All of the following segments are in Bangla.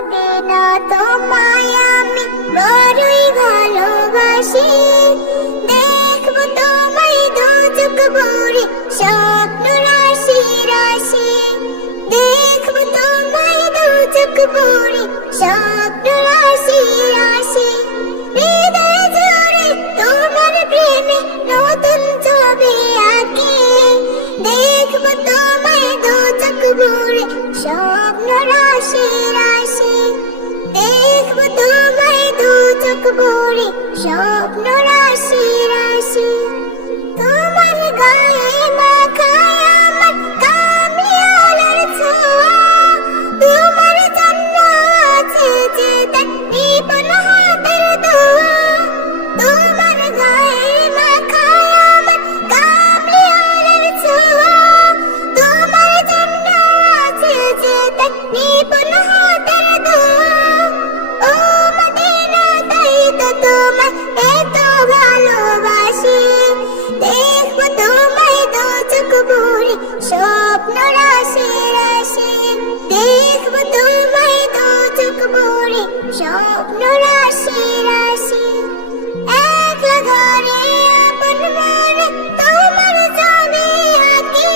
মদিনা তোমায় আমি বড়ই ভালোবাসি, দেখবো তোমায় দু চোখ ভরে স্বপ্ন রাশি রাশি, দেখবো তোমায় দু চোখ ভরে স্বপ্ন রাশি রাশি, হৃদয় জুড়ে তোমার প্রেমে নতুন ছবি আঁকি, দেখবো তোমায় দু চোখ ভরে স্বপ্ন রাশি রাশি, দেখবো তোমায় দু চোখ ভরে স্বপ্ন রাশি রাশি। তোমার গায়ে মাখায় আমার কামলিওয়ালার ছোঁয়া, তোমার জন্য আছে যে নিপুণ হাতের দোয়া, তোমার গায়ে মাখায় আমার কামলিওয়ালার ছোঁয়া, তোমার জন্য আছে যে নিপুণ হাতের দোয়া। ও মদিনা তাই তো তোমায় এত ভালোবাসি, দেখবো তোমায় দু চোখ ভরে স্বপ্ন রাশি রাশি, দেখবো তোমায় দু চোখ ভরে স্বপ্ন রাশি রাশি। একলা ঘরে আপন মনে তোমার ছবি আঁকি,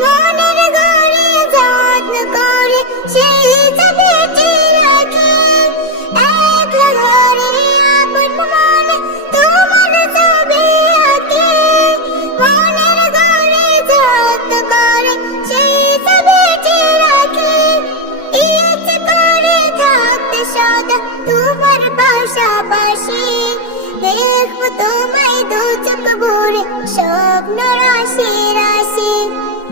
মনের ঘরে যত্ন করে সেই ছবিটি রাখি, একলা ঘরে আপন মনে তোমার ছবি আঁকি, মনের ঘরে যত্ন করে সেই ছবিটি রাখি, ইচ্ছে করে থাকতে সদা তোমার পাশাপাশি, দেখবো তোমায় দু চোখ ভরে স্বপ্ন রাশি রাশি,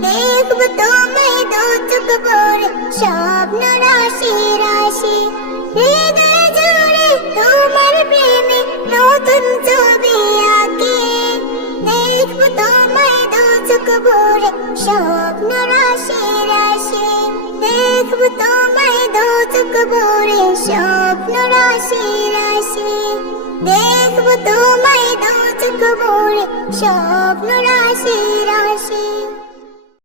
দেখবো তোমায় দু চোখ ভরে স্বপ্ন রাশি রাশি, হৃদয় জুড়ে তোমার প্রেমে নতুন ছবি আঁকি, দেখবো তোমায় দু চোখ ভরে স্বপ্ন রাশি রাশি, দেখবো তোমায় দু চোখ ভরে স্বপ্ন রাশি রাশি, দেখবো তোমায় দু চোখ ভরে স্বপ্ন রাশি রাশি।